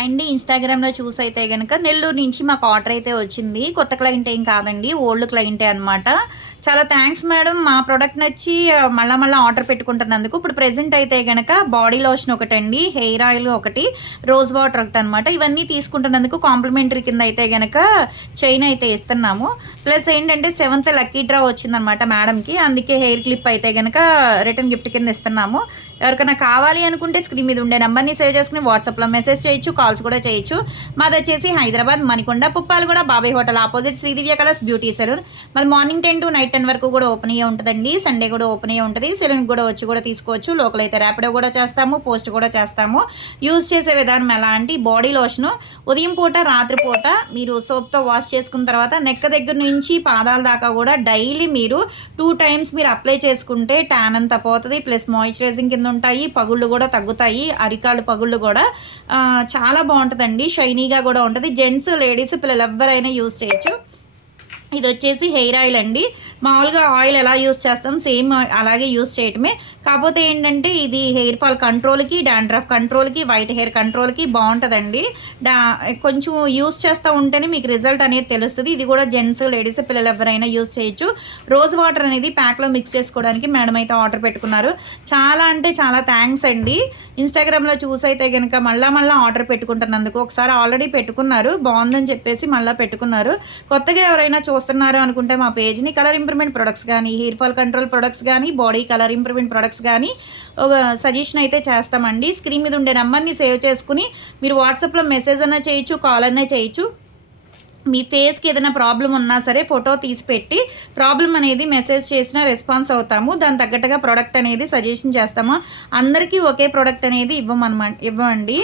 అండి ఇన్‌స్టాగ్రామ్‌లో చూసైతే గనక నెల్లూరు నుంచి మాకు ఆర్డర్ అయితే వచ్చింది. కొత్త క్లయింట్ ఏం కాదండి. ఓల్డ్ క్లయింటే అనమాట. చాలా థాంక్స్ మేడం. మా ప్రొడక్ట్ నచ్చి మళ్ళా ఆర్డర్ పెట్టుకుంటున్నందుకు. ఇప్పుడు ప్రెజెంట్ అయితే గనక బాడీ లోషన్ ఒకటండి, హెయిర్ ఆయిల్ ఒకటి, రోజ్ వాటర్ ఒకటనమాట. ఇవన్నీ తీసుకుంటున్నందుకు కాంప్లిమెంటరీ కింద అయితే గనక చైన్ అయితే ఇస్తున్నాము. ప్లస్ ఏంటంటే సెవెంత్ లక్కీ డ్రా వచ్చిందనమాట మేడంకి. అందుకే హెయిర్ క్లిప్ అయితే గనక రిటర్న్ గిఫ్ట్ కింద ఇస్తున్నాము. ఎవరికైనా కావాలి అనుకుంటే స్క్రీన్ మీద ఉండే నెంబర్ని సేవ్ చేసుకుని వాట్సాప్లో మెసేజ్ చేయొచ్చు, కాల్స్ కూడా చేయొచ్చు. మాది వచ్చేసి Hyderabad Manikonda Puppalaguda Babai hotel opposite Sridivya colours beauty salon. మరి మార్నింగ్ 10 to నైట్ 10 వరకు కూడా ఓపెన్ అయ్యే ఉంటుందండి. సండే కూడా ఓపెన్ అయ్యే ఉంటుంది. సెలూన్కి కూడా వచ్చి కూడా తీసుకోవచ్చు. లోకల్ అయితే ర్యాపిడో కూడా చేస్తాము, పోస్ట్ కూడా చేస్తాము. యూజ్ చేసే విధానం ఎలా అంటే బాడీ లోషను ఉదయం పూట రాత్రి పూట మీరు సోప్తో వాష్ చేసుకున్న తర్వాత నెక్క దగ్గర నుంచి పాదాల దాకా కూడా డైలీ మీరు 2 times మీరు అప్లై చేసుకుంటే ట్యాన్ అంతా పోతుంది. ప్లస్ మాయిశ్చరైజింగ్ కింద ఉంటాయి, పగుళ్ళు కూడా తగ్గుతాయి, అరికాళ్ళు పగుళ్ళు కూడా చాలా బాగుంటుందండి. షైనీగా కూడా ఉంటుంది. జెంట్స్, లేడీస్, పిల్లలు ఎవరైనా యూజ్ చేయొచ్చు. ఇది వచ్చేసి హెయిర్ ఆయిల్ అండి. మామూలుగా ఆయిల్ ఎలా యూస్ చేస్తాం సేమ్ అలాగే యూస్ చేయటమే. కాకపోతే ఏంటంటే ఇది హెయిర్ ఫాల్ కంట్రోల్కి, డాండ్రఫ్ కంట్రోల్కి, వైట్ హెయిర్ కంట్రోల్కి బాగుంటుందండి. కొంచెం యూస్ చేస్తూ ఉంటేనే మీకు రిజల్ట్ అనేది తెలుస్తుంది. ఇది కూడా జెంట్స్, లేడీస్, పిల్లలు ఎవరైనా యూస్ చేయొచ్చు. రోజ్ వాటర్ అనేది ప్యాక్లో మిక్స్ చేసుకోవడానికి మేడం అయితే ఆర్డర్ పెట్టుకున్నారు. చాలా అంటే చాలా థ్యాంక్స్ అండి. ఇన్స్టాగ్రామ్లో చూసైతే కనుక మళ్ళీ ఆర్డర్ పెట్టుకుంటున్నందుకు. ఒకసారి ఆల్రెడీ పెట్టుకున్నారు, బాగుందని చెప్పేసి మళ్ళీ పెట్టుకున్నారు. కొత్తగా ఎవరైనా చూస్తున్నారు అనుకుంటే మా పేజ్ని కలర్ ఇంప్రూవ్మెంట్ ప్రొడక్ట్స్ కానీ, హెయిర్ ఫాల్ కంట్రోల్ ప్రొడక్ట్స్ కానీ, బాడీ కలర్ ఇంప్రూవ్మెంట్ ప్రొడక్ట్స్ కానీ ఒక సజెషన్ అయితే చేస్తామండి. స్క్రీన్ మీద ఉండే నెంబర్ని సేవ్ చేసుకుని మీరు వాట్సాప్లో మెసేజ్ అన్నా చేయొచ్చు, కాల్ అన్నా చేయొచ్చు. మీ ఫేస్కి ఏదైనా ప్రాబ్లం ఉన్నా సరే ఫోటో తీసి పెట్టి ప్రాబ్లం అనేది మెసేజ్ చేసినా రెస్పాన్స్ అవుతాము. దాని తగ్గట్టుగా ప్రోడక్ట్ అనేది సజెషన్ చేస్తాము. అందరికీ ఒకే ప్రోడక్ట్ అనేది ఇవ్వమండి.